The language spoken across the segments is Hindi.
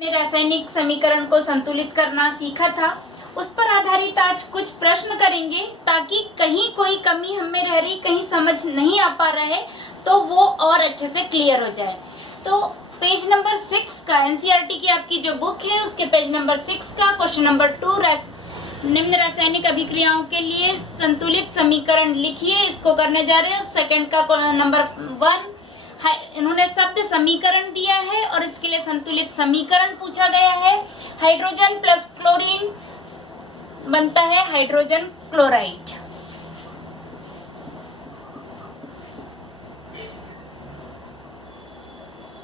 ने रासायनिक समीकरण को संतुलित करना सीखा था, उस पर आधारित आज कुछ प्रश्न करेंगे ताकि कहीं कोई कमी हमें रह रही, कहीं समझ नहीं आ पा रहा है तो वो और अच्छे से क्लियर हो जाए। तो पेज नंबर 6 का एनसीईआरटी की आपकी जो बुक है उसके पेज नंबर 6 का क्वेश्चन नंबर 2 निम्न रासायनिक अभिक्रियाओं के लिए संतुलित समीकरण लिखिए, इसको करने जा रहे हैं। सेकंड का नंबर 1 इन्होंने शब्द समीकरण दिया है और इसके लिए संतुलित समीकरण पूछा गया है। हाइड्रोजन प्लस क्लोरीन बनता है हाइड्रोजन क्लोराइड।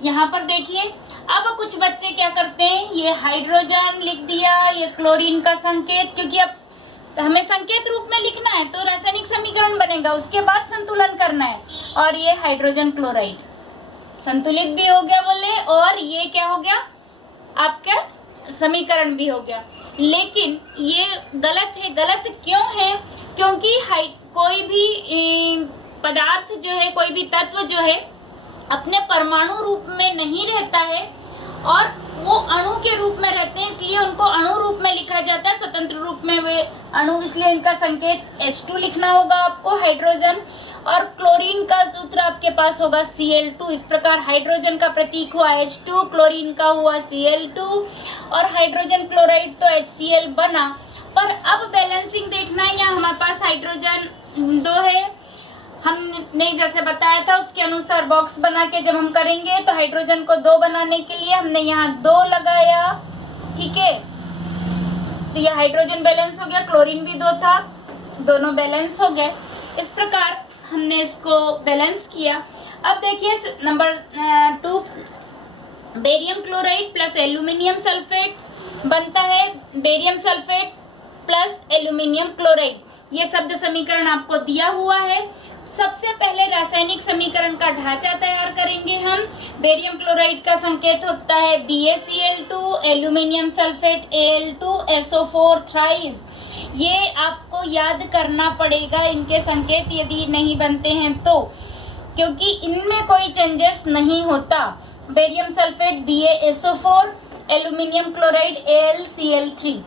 यहाँ पर देखिए, अब कुछ बच्चे क्या करते हैं, ये हाइड्रोजन लिख दिया, ये क्लोरीन का संकेत, क्योंकि अब हमें संकेत रूप में लिखना है तो रासायनिक समीकरण बनेगा, उसके बाद संतुलन करना है। और ये हाइड्रोजन क्लोराइड संतुलित भी हो गया बोले, और ये क्या हो गया आपका समीकरण भी हो गया। लेकिन ये गलत है। गलत क्यों है? क्योंकि कोई भी पदार्थ जो है, कोई भी तत्व जो है अपने परमाणु रूप में नहीं रहता है और वो अणु के रूप में रहते हैं, इसलिए उनको अणु रूप में लिखा जाता है, स्वतंत्र रूप में वे अणु, इसलिए इनका संकेत H2 लिखना होगा आपको, हाइड्रोजन। और क्लोरीन का सूत्र आपके पास होगा Cl2। इस प्रकार हाइड्रोजन का प्रतीक हुआ H2, क्लोरीन का हुआ Cl2 और हाइड्रोजन क्लोराइड तो HCl बना। पर अब बैलेंसिंग देखना है, यहाँ हमारे पास हाइड्रोजन 2 है, हमने जैसे बताया था उसके अनुसार बॉक्स बना के जब हम करेंगे तो हाइड्रोजन को 2 बनाने के लिए हमने यहाँ 2 लगाया, ठीक है। तो ये हाइड्रोजन बैलेंस हो गया, क्लोरीन भी 2 था, दोनों बैलेंस हो गए। इस प्रकार हमने इसको बैलेंस किया। अब देखिए number 2, barium chloride plus aluminium sulphate बनता है barium sulphate plus aluminium chloride. ये शब्द समीकरण आपको दिया हुआ है। सबसे पहले रासायनिक समीकरण का ढांचा तैयार करेंगे हम। बेरियम क्लोराइड का संकेत होता है BaCl2, aluminium sulphate Al2SO4 thrice. ये आपको याद करना पड़ेगा इनके संकेत, यदि नहीं बनते हैं तो, क्योंकि इनमें कोई चेंजेस नहीं होता। Barium sulphate BaSO4, aluminium chloride AlCl3।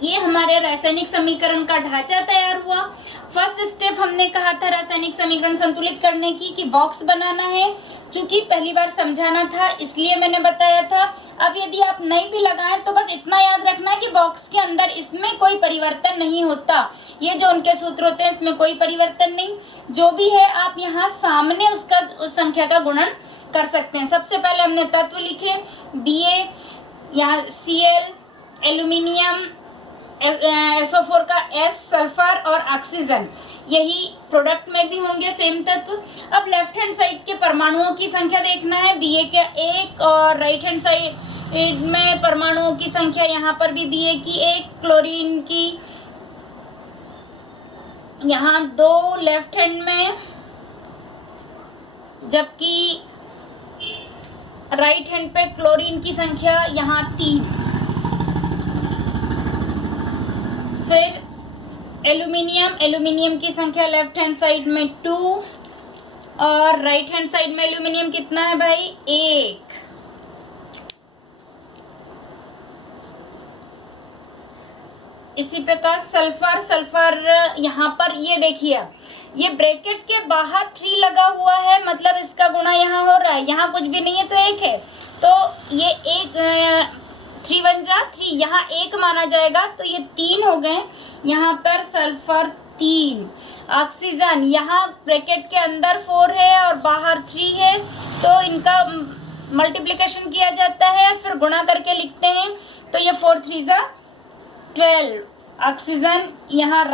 ये हमारे रासायनिक समीकरण का ढांचा तैयार हुआ। फर्स्ट स्टेप हमने कहा था रासायनिक समीकरण संतुलित करने की कि बॉक्स बनाना है। चूंकि पहली बार समझाना था इसलिए मैंने बताया था। अब यदि आप नहीं भी लगाएं तो बस इतना याद रखना है कि बॉक्स के अंदर इसमें कोई परिवर्तन नहीं होता। ये जो उनके सूत्र होते हैं इसमें कोई परिवर्तन नहीं, जो भी है आप यहाँ सामने उसका उस संख्या का गुणन कर सकते हैं। सबसे पहले हमने तत्व लिखे Ba, यहाँ Cl, एल्यूमिनियम, SO4 का S, सल्फर और ऑक्सीजन, यही प्रोडक्ट में भी होंगे सेम तत्व। अब लेफ्ट हैंड साइड के परमाणुओं की संख्या देखना है, Ba का 1 और राइट हैंड साइड में परमाणुओं की संख्या यहाँ पर भी Ba की 1, क्लोरीन की यहाँ 2 लेफ्ट हैंड में, जबकि राइट हैंड पे क्लोरीन की संख्या यहाँ 3। फिर एल्यूमिनियम की संख्या लेफ्ट हैंड साइड में 2 और राइट हैंड साइड में एल्यूमिनियम कितना है भाई, 1। इसी प्रकार सल्फर यहाँ पर ये देखिए, ये ब्रैकेट के बाहर 3 लगा हुआ है, मतलब इसका गुणा यहाँ हो रहा है, यहाँ कुछ भी नहीं है तो 1 है, तो ये 1 3 1 जा 3, यहाँ 1 माना जाएगा, तो ये 3 हो गए। यहाँ पर सल्फर 3, ऑक्सीजन यहाँ ब्रैकेट के अंदर 4 है और बाहर 3 है, तो इनका मल्टीप्लिकेशन किया जाता है, फिर गुणा करके लिखते हैं, तो ये 4 3 जा 12। ऑक्सीजन यहाँ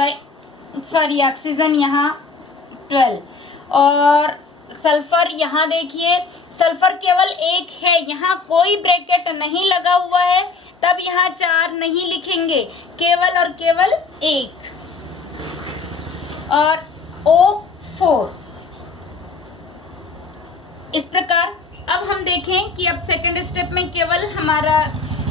ऑक्सीजन यहाँ 12 और सल्फर यहाँ देखिए, सल्फर केवल 1 है, यहाँ कोई ब्रैकेट नहीं लगा हुआ है, तब यहाँ 4 नहीं लिखेंगे, केवल और केवल 1 और O4। इस प्रकार अब हम देखें कि अब सेकंड स्टेप में केवल हमारा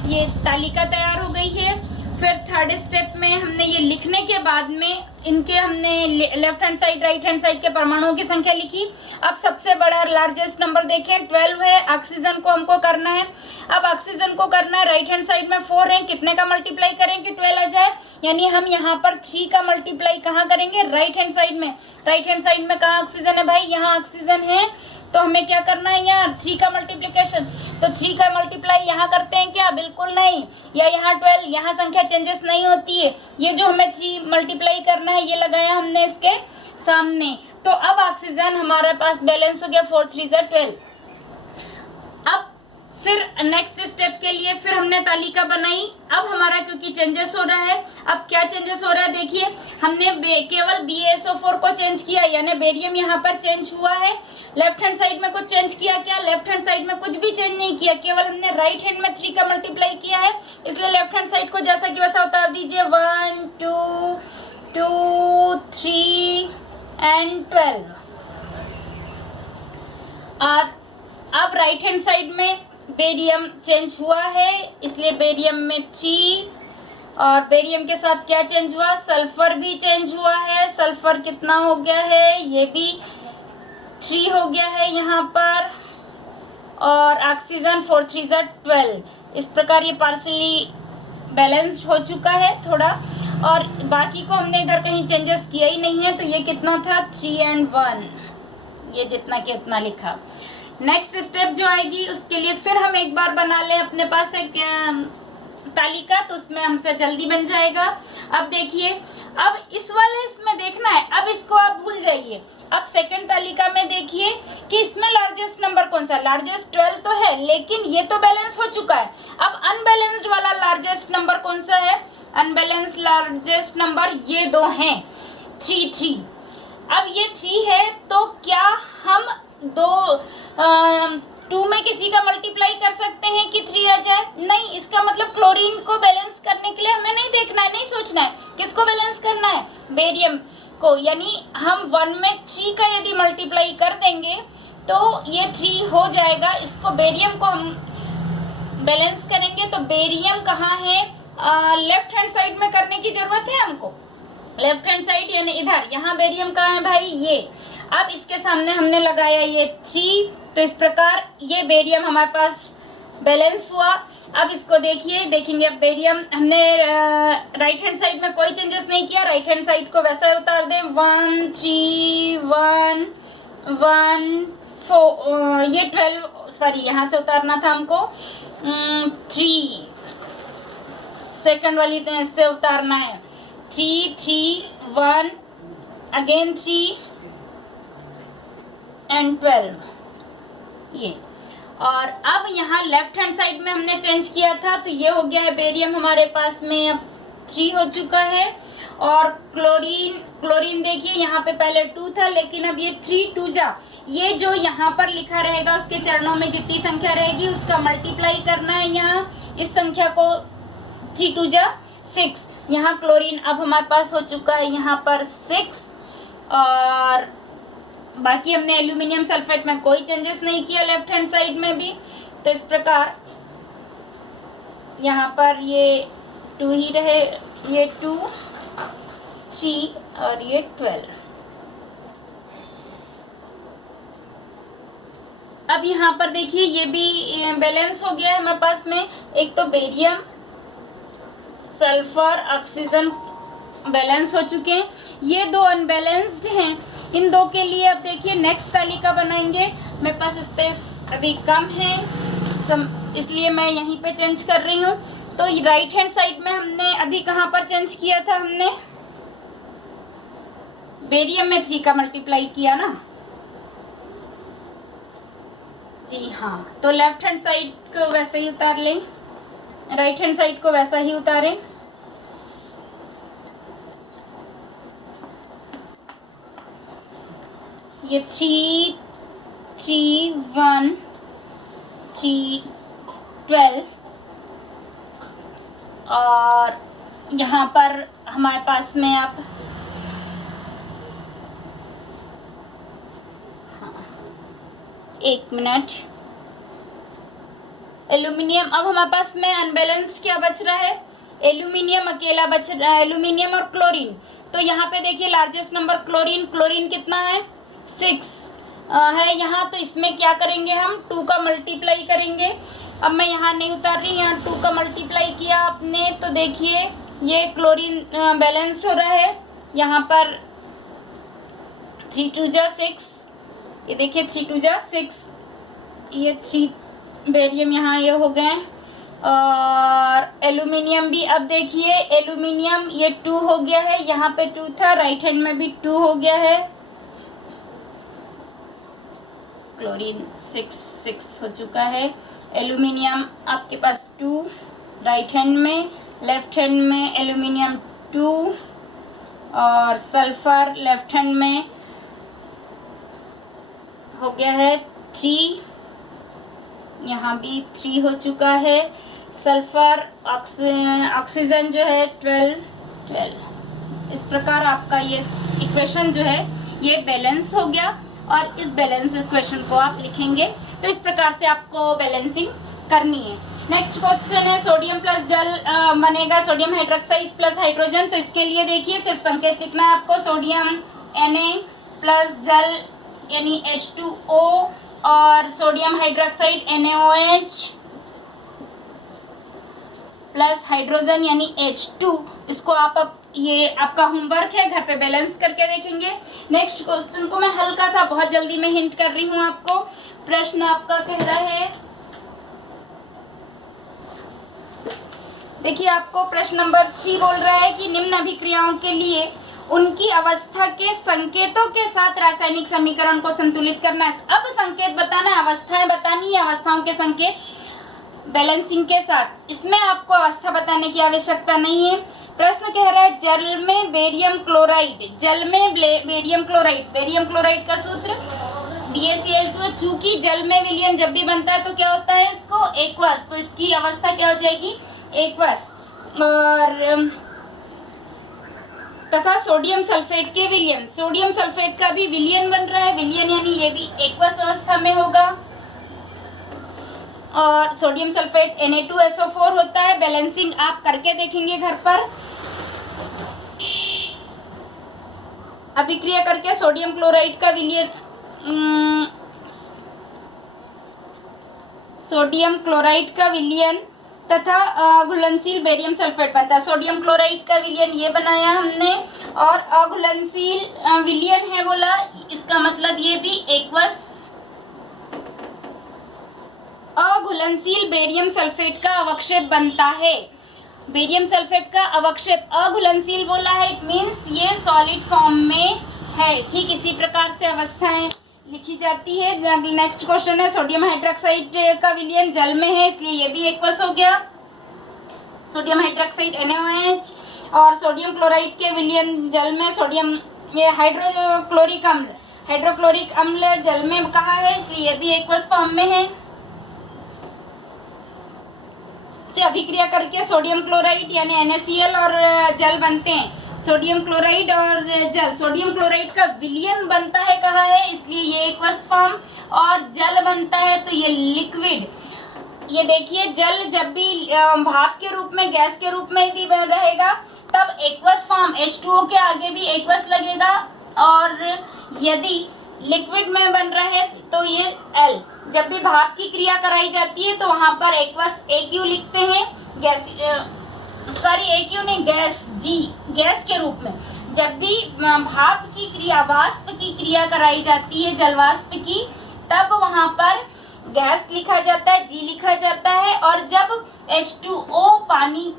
ये तालिका तैयार हो गई है। फिर थर्ड स्टेप में हमने ये लिखने के बाद में इनके हमने left hand side right hand side के परमाणुओं की संख्या लिखी। अब सबसे बड़ा लार्जेस्ट नंबर देखें 12 है, ऑक्सीजन को हमको करना है। अब ऑक्सीजन को करना है, राइट हैंड साइड में 4 है, कितने का मल्टीप्लाई करें कि 12 आ जाए, यानी हम यहाँ पर 3 का मल्टीप्लाई कहाँ करेंगे, राइट हैंड साइड में। राइट हैंड साइड में कहाँ ऑक्सीजन है भाई, यहाँ ऑक्सीजन है, तो हमें क्या करना है, यहाँ 3 का मल्टीप्लिकेशन, तो 3 का मल्टीप्लाई यहाँ करते हैं क्या, बिल्कुल नहीं, या यहाँ 12, यहाँ संख्या चेंजेस नहीं होती है, ये जो हमें 3 मल्टीप्लाई करना है ये लगाया हमने इसके सामने। तो अब ऑक्सीजन हमारे पास बैलेंस हो गया, 4 3 12। अब फिर नेक्स्ट स्टेप के लिए फिर हमने तालिका बनाई। अब हमारा क्योंकि चेंजेस हो रहा है, अब क्या चेंजेस हो रहा है देखिए, हमने केवल BaSO4 को चेंज किया, यानी बेरियम यहाँ पर चेंज हुआ है। लेफ्ट हैंड साइड में कुछ चेंज किया क्या, लेफ्ट हैंड साइड में कुछ भी चेंज नहीं किया, केवल हमने राइट हैंड में 3 का मल्टीप्लाई किया है, इसलिए लेफ्ट हैंड साइड को जैसा कि वैसा उतार दीजिए। 1 2 2 3 एंड 12। और अब राइट हैंड साइड में बेरियम चेंज हुआ है, इसलिए बेरियम में 3, और बेरियम के साथ क्या चेंज हुआ, सल्फर भी चेंज हुआ है। सल्फर कितना हो गया है, ये भी 3 हो गया है यहाँ पर, और ऑक्सीजन 4 3 12। इस प्रकार ये पार्सली बैलेंस्ड हो चुका है थोड़ा, और बाकी को हमने इधर कहीं चेंजेस किया ही नहीं है, तो ये कितना था 3 and 1, ये जितना के उतना लिखा। नेक्स्ट स्टेप जो आएगी उसके लिए फिर हम एक बार बना लें अपने पास एक तालिका, तो उसमें हमसे जल्दी बन जाएगा। अब देखिए, अब इस वाले इसमें देखना है, अब इसको आप भूल जाइए। अब सेकंड तालिका में देखिए कि इसमें लार्जेस्ट नंबर कौन सा, लार्जेस्ट 12 तो है, लेकिन ये तो बैलेंस हो चुका है। अब अनबैलेंस्ड वाला लार्जेस्ट नंबर कौन सा है, अनबैलेंस्ड लार्जेस्ट नंबर ये 2 हैं, 3 3। अब ये 3 है, तो क्या हम 2 में किसी का मल्टीप्लाई कर सकते हैं कि 3 आ जाए, नहीं। इसका मतलब क्लोरीन को बैलेंस करने के लिए हमें नहीं देखना है, नहीं सोचना है किसको बैलेंस करना है, बेरियम को, यानी हम 1 में 3 का यदि मल्टीप्लाई कर देंगे तो ये 3 हो जाएगा। इसको बेरियम को हम बैलेंस करेंगे, तो बेरियम कहाँ है, लेफ्ट हैंड साइड में करने की जरूरत है हमको, लेफ्ट हैंड साइड यानी इधर, यहाँ बेरियम कहाँ है भाई, ये। अब इसके सामने हमने लगाया ये 3, तो इस प्रकार ये बेरियम हमारे पास बैलेंस हुआ। अब इसको देखिए, देखेंगे अब बेरियम हमने राइट हैंड साइड में कोई चेंजेस नहीं किया, राइट हैंड साइड को वैसा ही उतार दें, 1 3 1 1 4, ये 12, सॉरी यहाँ से उतारना था हमको, 3 सेकंड वाली से उतारना है, 3 3 1 अगेन 3 एंड 12, ये। और अब यहाँ लेफ्ट हैंड साइड में हमने चेंज किया था, तो ये हो गया है बेरियम हमारे पास में अब 3 हो चुका है। और क्लोरीन देखिए यहाँ पे पहले 2 था, लेकिन अब ये 3 2 जा, ये जो यहाँ पर लिखा रहेगा उसके चरणों में जितनी संख्या रहेगी उसका मल्टीप्लाई करना है। यहाँ इस संख्या को 3 2 जा 6, यहाँ क्लोरीन अब हमारे पास हो चुका है यहाँ पर 6। और बाकी हमने एल्यूमिनियम सल्फेट में कोई चेंजेस नहीं किया लेफ्ट हैंड साइड में भी, तो इस प्रकार यहाँ पर ये 2 ही रहे, ये 2 3 और ये 12। अब यहाँ पर देखिए ये भी बैलेंस हो गया है हमारे पास में, एक तो बेरियम सल्फर ऑक्सीजन बैलेंस हो चुके हैं, ये 2 अनबैलेंस्ड हैं। इन 2 के लिए अब देखिए नेक्स्ट तालिका बनाएंगे। मेरे पास स्पेस अभी कम है, इसलिए मैं यहीं पे चेंज कर रही हूँ। तो राइट हैंड साइड में हमने अभी कहाँ पर चेंज किया था, हमने बेरियम में 3 का मल्टीप्लाई किया ना, जी हाँ। तो लेफ्ट हैंड साइड को वैसे ही उतार लें, राइट हैंड साइड को वैसा ही उतारें। ये 3 3 1 3 12, और यहाँ पर हमारे पास में अब एक मिनट, एल्यूमिनियम अब हमारे पास में अनबैलेंस्ड क्या बच रहा है, एल्यूमिनियम अकेला बच रहा है, एल्यूमिनियम और क्लोरीन। तो यहाँ पे देखिए लार्जेस्ट नंबर क्लोरीन, क्लोरीन कितना है 6 है यहाँ। तो इसमें क्या करेंगे हम 2 का मल्टीप्लाई करेंगे। अब मैं यहाँ नहीं उतार रही, यहाँ 2 का मल्टीप्लाई किया आपने तो देखिए ये क्लोरीन बैलेंस हो रहा है। यहाँ पर 3 2 जा 6, ये देखिए 3 2 जा 6, ये 3 बेरियम यहाँ ये हो गए। और एल्यूमिनियम भी अब देखिए एल्यूमिनियम ये 2 हो गया है, यहाँ पे 2 था, राइट हैंड में भी 2 हो गया है। क्लोरीन 6 हो चुका है। एल्यूमिनियम आपके पास 2 राइट हैंड में, लेफ्ट हैंड में एल्यूमिनियम 2 और सल्फर लेफ्ट हैंड में हो गया है 3, यहाँ भी 3 हो चुका है। सल्फर ऑक्सीजन जो है 12। इस प्रकार आपका ये इक्वेशन जो है ये बैलेंस हो गया और इस बैलेंस इक्वेशन को आप लिखेंगे। तो इस प्रकार से आपको बैलेंसिंग करनी है। नेक्स्ट क्वेश्चन है सोडियम प्लस जल बनेगा सोडियम हाइड्रोक्साइड प्लस हाइड्रोजन। तो इसके लिए देखिए सिर्फ संकेत लिखना है आपको, सोडियम Na प्लस जल यानी H2O और sodium hydroxide NaOH plus hydrogen यानी H2। इसको आप अब ये आपका होमवर्क है, घर पे बैलेंस करके देखेंगे। नेक्स्ट क्वेश्चन को मैं हल्का सा बहुत जल्दी में हिंट कर रही हूँ आपको। प्रश्न आपका कह रहा है, देखिए आपको प्रश्न नंबर 3 बोल रहा है कि निम्न अभिक्रियाओं के लिए उनकी अवस्था के संकेतों के साथ रासायनिक समीकरण को संतुलित करना है। अब संकेत बताना है, अवस्थाएं बतानी है, अवस्थाओं के संकेत बैलेंसिंग के साथ। इसमें आपको अवस्था बताने की आवश्यकता नहीं है। प्रश्न कह रहा है जल में बेरियम क्लोराइड, जल में बेरियम क्लोराइड, बेरियम क्लोराइड का सूत्र BaCl2। चूंकि जल में विलयन जब भी बनता है तो क्या होता है इसको एक्वस, तो इसकी अवस्था क्या हो जाएगी एक्वस। और तथा सोडियम सल्फेट के विलयन, सोडियम सल्फेट का भी विलयन बन रहा है, विलयन यानी ये भी एक्वस अवस्था में होगा। और सोडियम सल्फेट Na2SO4 होता है। बैलेंसिंग आप करके देखेंगे घर पर, अभिक्रिया करके सोडियम क्लोराइड का विलयन सोडियम क्लोराइड का विलयन तथा घुलनशील बेरियम सल्फेट बनता है। सोडियम क्लोराइड का विलयन ये बनाया हमने और अघुलनशील विलयन है बोला, इसका मतलब ये भी एक्वस। अघुलनशील बेरियम सल्फेट का अवक्षेप बनता है, बेरियम सल्फेट का अवक्षेप। अघुलनशील बोला है, इट मीन्स ये सॉलिड फॉर्म में है। ठीक इसी प्रकार से अवस्थाएं लिखी जाती है। नेक्स्ट क्वेश्चन है सोडियम हाइड्रोक्साइड का विलयन जल में है, इसलिए ये भी एक्वस हो गया, सोडियम हाइड्रोक्साइड NaOH। और सोडियम क्लोराइड के विलयन जल में, सोडियम ये हाइड्रोक्लोरिक अम्ल, हाइड्रोक्लोरिक अम्ल जल में कहा है, इसलिए ये भी एक्वस फॉर्म में है। से अभिक्रिया करके सोडियम क्लोराइड यानी NaCl और जल बनते हैं। सोडियम क्लोराइड और जल, सोडियम क्लोराइड का विलयन बनता है कहा है, इसलिए ये एक्वस फॉर्म। और जल बनता है तो ये लिक्विड। ये देखिए जल जब भी भाप के रूप में, गैस के रूप में भी रहेगा तब एक्वस फॉर्म H2O के आगे भी एक्वस लगेगा। और यदि लिक्विड में बन रहा है तो ये L। जब भी भाप की क्रिया कराई जाती है तो वहाँ पर एक्वस AQ लिखते हैं, गैस AQ नहीं गैस G, गैस के रूप में। जब भी भाप की क्रिया, वाष्प की क्रिया कराई जाती है जलवाष्प की, तब वहाँ पर गैस लिखा जाता है, G लिखा जाता है। और जब H2O पानी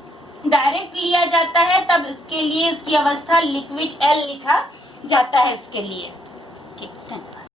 डायरेक्ट लिया जाता है तब इसके लिए इसकी अवस्था लिक्विड L लिखा जाता है इसके लिए। ठीक है।